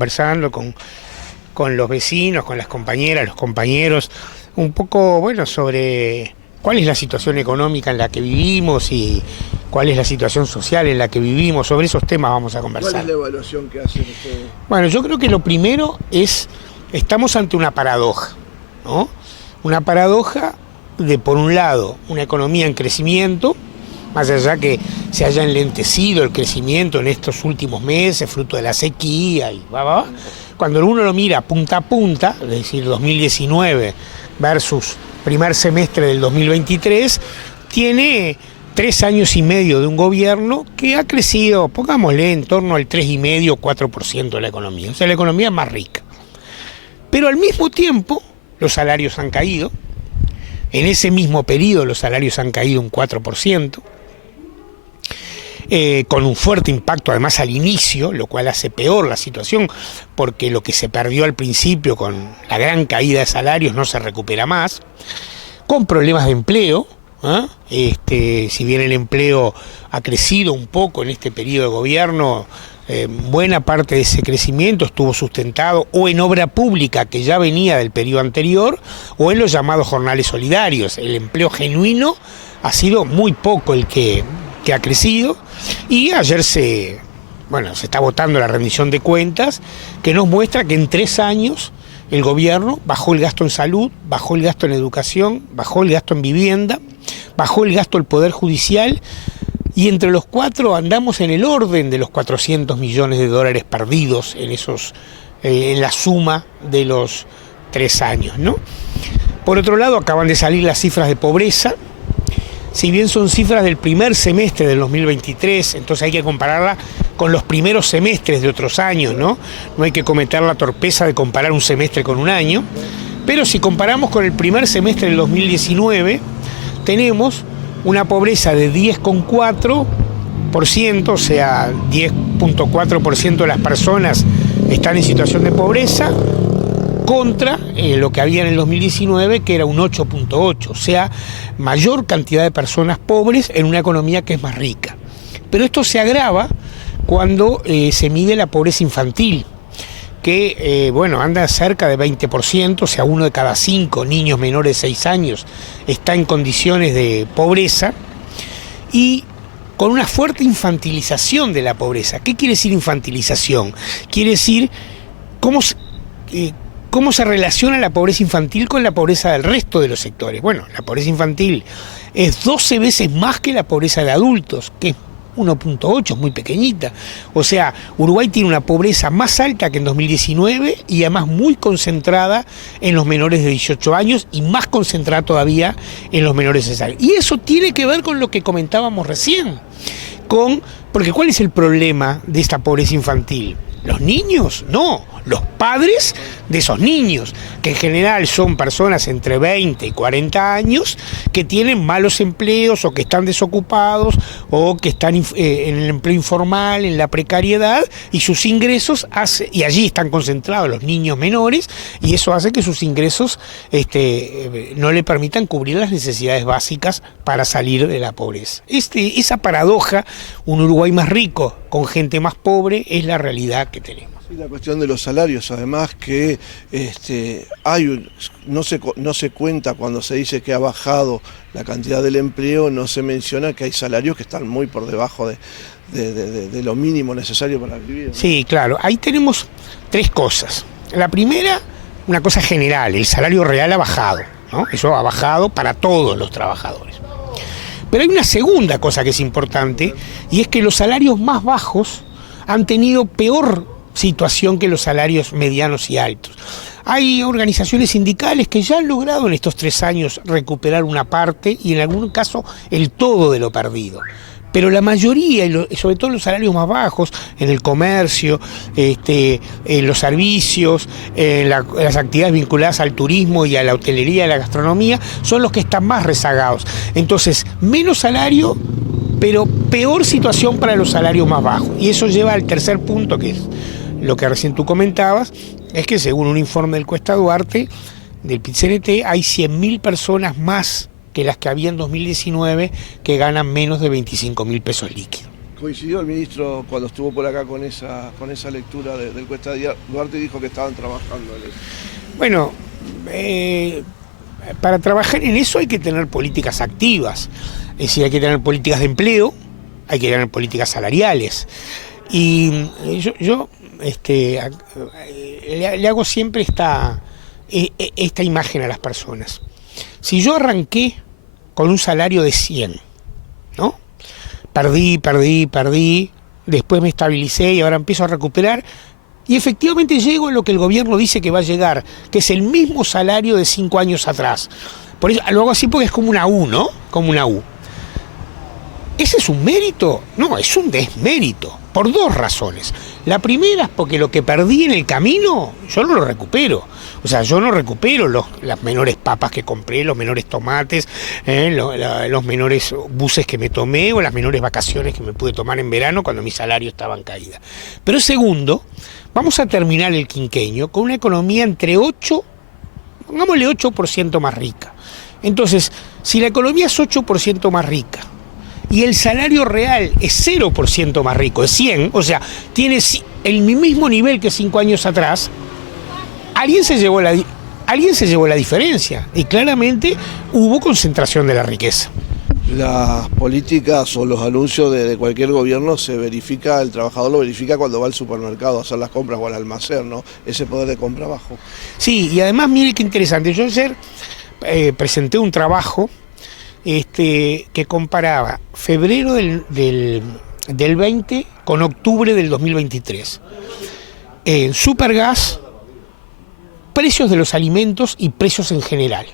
conversando con los vecinos, con las compañeras, los compañeros, un poco, bueno, sobre cuál es la situación económica en la que vivimos y cuál es la situación social en la que vivimos. Sobre esos temas vamos a conversar. ¿Cuál es la evaluación que hacen ustedes? Bueno, yo creo que lo primero es, estamos ante una paradoja, ¿no? Una paradoja de, por un lado, una economía en crecimiento, más allá que se haya enlentecido el crecimiento en estos últimos meses, fruto de la sequía y cuando uno lo mira punta a punta, es decir, 2019 versus primer semestre del 2023, tiene 3 años y medio de un gobierno que ha crecido, pongámosle, en torno al 3,5, 4% de la economía. O sea, la economía es más rica. Pero al mismo tiempo, los salarios han caído. En ese mismo periodo, los salarios han caído un 4%. Con un fuerte impacto además al inicio, lo cual hace peor la situación, porque lo que se perdió al principio con la gran caída de salarios no se recupera más, con problemas de empleo, si bien el empleo ha crecido un poco en este periodo de gobierno, buena parte de ese crecimiento estuvo sustentado o en obra pública que ya venía del periodo anterior o en los llamados jornales solidarios. El empleo genuino ha sido muy poco el que ha crecido, y ayer se está votando la rendición de cuentas que nos muestra que en 3 años el gobierno bajó el gasto en salud, bajó el gasto en educación, bajó el gasto en vivienda, bajó el gasto del Poder Judicial, y entre los 4 andamos en el orden de los 400 millones de dólares perdidos en la suma de los 3 años, ¿no? Por otro lado, acaban de salir las cifras de pobreza. Si bien son cifras del primer semestre del 2023, entonces hay que compararla con los primeros semestres de otros años, ¿no? No hay que cometer la torpeza de comparar un semestre con un año, pero si comparamos con el primer semestre del 2019, tenemos una pobreza de 10,4%, o sea, 10,4% de las personas están en situación de pobreza, contra lo que había en el 2019, que era un 8,8%, o sea, mayor cantidad de personas pobres en una economía que es más rica. Pero esto se agrava cuando se mide la pobreza infantil, que anda cerca de 20%, o sea, 1 de cada 5 niños menores de 6 años está en condiciones de pobreza, y con una fuerte infantilización de la pobreza. ¿Qué quiere decir infantilización? Quiere decir cómo se relaciona la pobreza infantil con la pobreza del resto de los sectores. Bueno, la pobreza infantil es 12 veces más que la pobreza de adultos, que es 1,8, es muy pequeñita. O sea, Uruguay tiene una pobreza más alta que en 2019 y además muy concentrada en los menores de 18 años y más concentrada todavía en los menores de 6 años. Y eso tiene que ver con lo que comentábamos recién, porque ¿cuál es el problema de esta pobreza infantil? ¿Los niños? No, los padres de esos niños, que en general son personas entre 20 y 40 años que tienen malos empleos o que están desocupados o que están en el empleo informal, en la precariedad, y sus ingresos y allí están concentrados los niños menores, y eso hace que sus ingresos no le permitan cubrir las necesidades básicas para salir de la pobreza. Esa paradoja, un Uruguay más rico con gente más pobre, es la realidad que tenemos. Y la cuestión de los salarios, además que no se cuenta cuando se dice que ha bajado la cantidad del empleo, no se menciona que hay salarios que están muy por debajo de lo mínimo necesario para vivir, ¿no? Sí, claro, ahí tenemos 3 cosas. La primera, una cosa general, el salario real ha bajado, ¿no? Eso ha bajado para todos los trabajadores. Pero hay una segunda cosa que es importante, y es que los salarios más bajos han tenido peor situación que los salarios medianos y altos. Hay organizaciones sindicales que ya han logrado en estos 3 años recuperar una parte y en algún caso el todo de lo perdido. Pero la mayoría, y sobre todo los salarios más bajos, en el comercio, en los servicios, las actividades vinculadas al turismo y a la hotelería y a la gastronomía, son los que están más rezagados. Entonces, menos salario, pero peor situación para los salarios más bajos. Y eso lleva al tercer punto, que es lo que recién tú comentabas, es que según un informe del Cuesta Duarte, del PIT-CNT, hay 100.000 personas más que las que había en 2019 que ganan menos de 25.000 pesos líquidos. Coincidió el ministro cuando estuvo por acá con esa lectura del Cuesta Duarte y dijo que estaban trabajando en eso. Bueno, para trabajar en eso hay que tener políticas activas, es decir, hay que tener políticas de empleo, hay que tener políticas salariales. Y yo le hago siempre esta imagen a las personas. Si yo arranqué con un salario de 100, ¿no? Perdí, después me estabilicé y ahora empiezo a recuperar y efectivamente llego a lo que el gobierno dice que va a llegar, que es el mismo salario de 5 años atrás. Por eso lo hago así porque es como una U, ¿no? Como una U. ¿Ese es un mérito? No, es un desmérito, por 2 razones. La primera es porque lo que perdí en el camino, yo no lo recupero. O sea, yo no recupero las menores papas que compré, los menores tomates, los menores buses que me tomé o las menores vacaciones que me pude tomar en verano cuando mi salario estaba en caída. Pero segundo, vamos a terminar el quinquenio con una economía entre pongámosle 8% más rica. Entonces, si la economía es 8% más rica, y el salario real es 0% más rico, es 100, o sea, tiene el mismo nivel que 5 años atrás, alguien se llevó la diferencia y claramente hubo concentración de la riqueza. Las políticas o los anuncios de cualquier gobierno el trabajador lo verifica cuando va al supermercado a hacer las compras o al almacén, ¿no? Ese poder de compra bajo. Sí, y además mire qué interesante, yo ayer presenté un trabajo que comparaba febrero del 20 con octubre del 2023. En Supergas, precios de los alimentos y precios en general.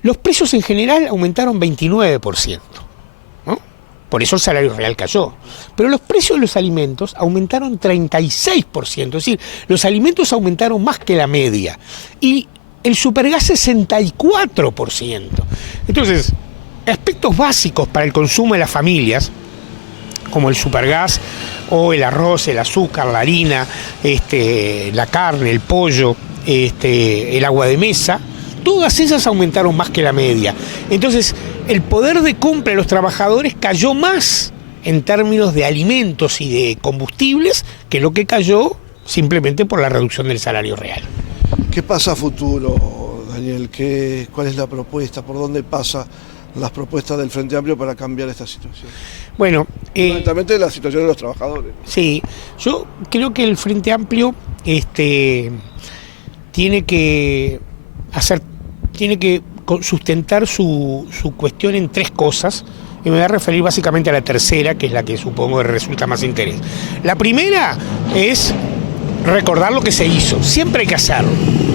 Los precios en general aumentaron 29%, ¿no? Por eso el salario real cayó. Pero los precios de los alimentos aumentaron 36%, es decir, los alimentos aumentaron más que la media. Y el Supergas 64%. Entonces, aspectos básicos para el consumo de las familias, como el Supergas o el arroz, el azúcar, la harina, la carne, el pollo, el agua de mesa, todas esas aumentaron más que la media. Entonces, el poder de compra de los trabajadores cayó más en términos de alimentos y de combustibles que lo que cayó simplemente por la reducción del salario real. ¿Qué pasa a futuro, Daniel? ¿Cuál es la propuesta? ¿Por dónde pasan las propuestas del Frente Amplio para cambiar esta situación? Bueno, fundamentalmente la situación de los trabajadores. Sí, yo creo que el Frente Amplio tiene que sustentar su cuestión en 3 cosas, y me voy a referir básicamente a la tercera, que es la que supongo que resulta más interés. La primera es recordar lo que se hizo, siempre hay que hacerlo.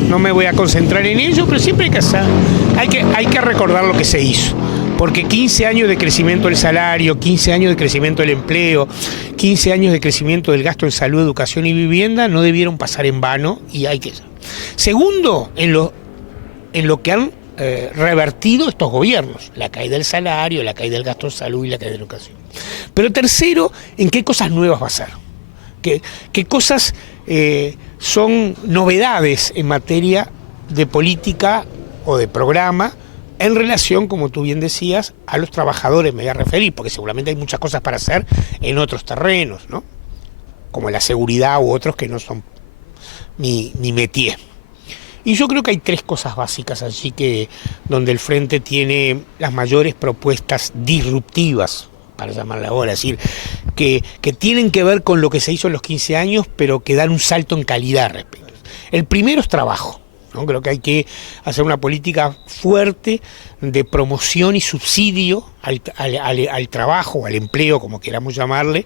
No me voy a concentrar en ello, pero siempre hay que hacerlo. Hay que recordar lo que se hizo. Porque 15 años de crecimiento del salario, 15 años de crecimiento del empleo, 15 años de crecimiento del gasto en salud, educación y vivienda no debieron pasar en vano y hay que... Segundo, en lo que han revertido estos gobiernos, la caída del salario, la caída del gasto en salud y la caída de la educación. Pero tercero, en qué cosas nuevas va a ser. ¿Qué cosas son novedades en materia de política o de programa en relación, como tú bien decías, a los trabajadores? Me voy a referir, porque seguramente hay muchas cosas para hacer en otros terrenos, ¿no? Como la seguridad u otros que no son mi métier. Y yo creo que hay 3 cosas básicas allí donde el Frente tiene las mayores propuestas disruptivas, para llamarla ahora, es decir, que tienen que ver con lo que se hizo en los 15 años, pero que dan un salto en calidad respecto. El primero es trabajo, ¿no? Creo que hay que hacer una política fuerte de promoción y subsidio al trabajo, al empleo, como queramos llamarle,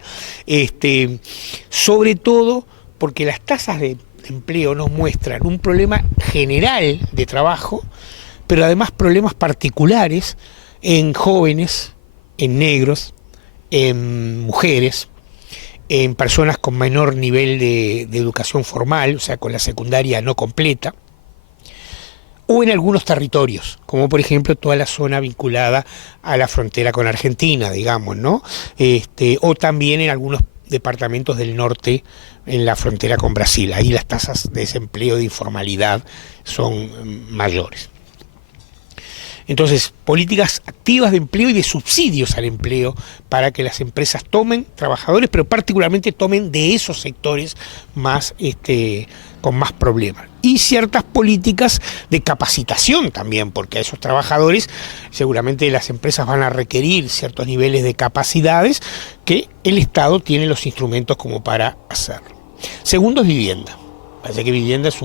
sobre todo porque las tasas de empleo nos muestran un problema general de trabajo, pero además problemas particulares en jóvenes, en negros, en mujeres, en personas con menor nivel de educación formal, o sea, con la secundaria no completa, o en algunos territorios, como por ejemplo toda la zona vinculada a la frontera con Argentina, digamos, ¿no? O también en algunos departamentos del norte en la frontera con Brasil. Ahí las tasas de desempleo, de informalidad son mayores. Entonces, políticas activas de empleo y de subsidios al empleo para que las empresas tomen trabajadores, pero particularmente tomen de esos sectores más con más problemas. Y ciertas políticas de capacitación también, porque a esos trabajadores seguramente las empresas van a requerir ciertos niveles de capacidades que el Estado tiene los instrumentos como para hacerlo. Segundo es vivienda. Parece que vivienda es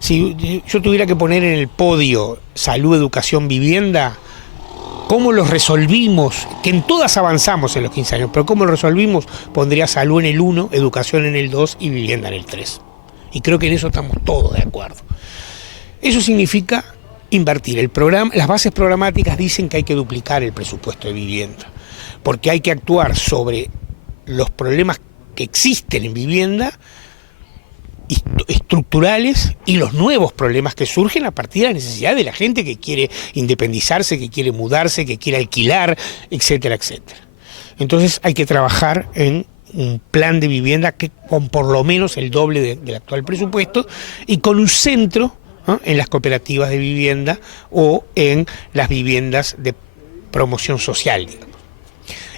si yo tuviera que poner en el podio salud, educación, vivienda, ¿cómo los resolvimos? Que en todas avanzamos en los 15 años, pero ¿cómo lo resolvimos? Pondría salud en el 1, educación en el 2 y vivienda en el 3. Y creo que en eso estamos todos de acuerdo. Eso significa invertir. Las bases programáticas dicen que hay que duplicar el presupuesto de vivienda, porque hay que actuar sobre los problemas que existen en vivienda, estructurales, y los nuevos problemas que surgen a partir de la necesidad de la gente que quiere independizarse, que quiere mudarse, que quiere alquilar, etcétera, etcétera. Entonces hay que trabajar en un plan de vivienda que con por lo menos el doble del actual presupuesto y con un centro, ¿no?, en las cooperativas de vivienda o en las viviendas de promoción social, digamos.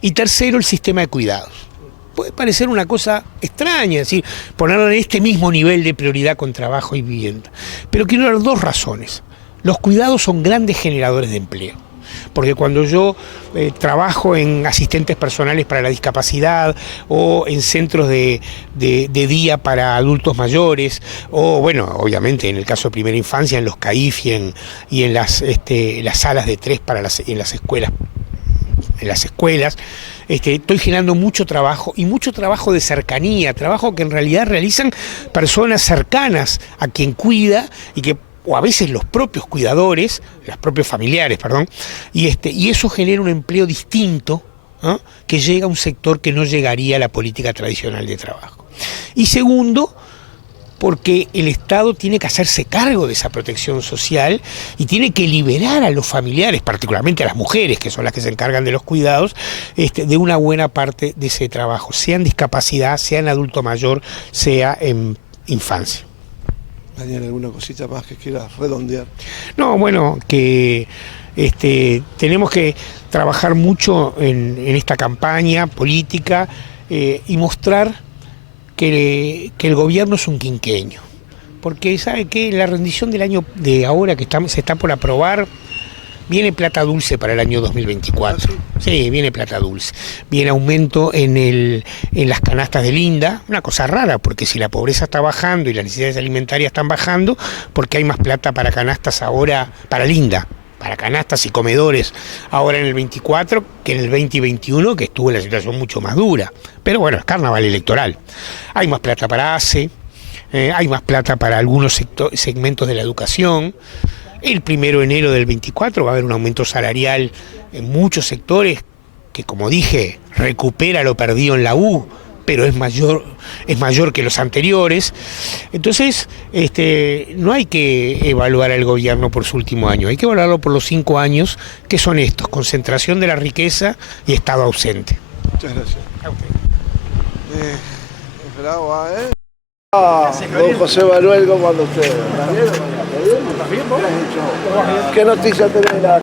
Y tercero, el sistema de cuidados. Puede parecer una cosa extraña, es decir, ponerlo en este mismo nivel de prioridad con trabajo y vivienda. Pero quiero dar dos razones. Los cuidados son grandes generadores de empleo. Porque cuando yo trabajo en asistentes personales para la discapacidad o en centros de día para adultos mayores, o bueno, obviamente en el caso de primera infancia, en los CAIF y en las salas de 3 en las escuelas, estoy generando mucho trabajo y mucho trabajo de cercanía, trabajo que en realidad realizan personas cercanas a quien cuida o a veces los propios cuidadores, los propios familiares, perdón, y eso genera un empleo distinto, ¿no?, que llega a un sector que no llegaría a la política tradicional de trabajo. Y segundo, porque el Estado tiene que hacerse cargo de esa protección social y tiene que liberar a los familiares, particularmente a las mujeres, que son las que se encargan de los cuidados, de una buena parte de ese trabajo, sea en discapacidad, sea en adulto mayor, sea en infancia. Daniel, ¿alguna cosita más que quieras redondear? No, bueno, que tenemos que trabajar mucho en esta campaña política y mostrar que el gobierno es un quinquenio, porque sabe que la rendición del año de ahora que se está por aprobar, viene plata dulce para el año 2024. Sí, viene plata dulce. Viene aumento en las canastas del INDA, una cosa rara, porque si la pobreza está bajando y las necesidades alimentarias están bajando, porque hay más plata para canastas ahora, para el INDA, para canastas y comedores ahora en el 24 que en el 2021, que estuvo la situación mucho más dura. Pero bueno, es carnaval electoral. Hay más plata para ACE, hay más plata para algunos segmentos de la educación. El 1 de enero del 24 va a haber un aumento salarial en muchos sectores que, como dije, recupera lo perdido en la U, pero es mayor que los anteriores. Entonces, no hay que evaluar al gobierno por su último año, hay que evaluarlo por los 5 años, que son estos: concentración de la riqueza y Estado ausente. Muchas gracias. A usted. Bravo, ¿eh? Don José Manuel, ¿cómo anda usted? ¿Está bien? ¿Está bien? ¿Qué noticias tenés?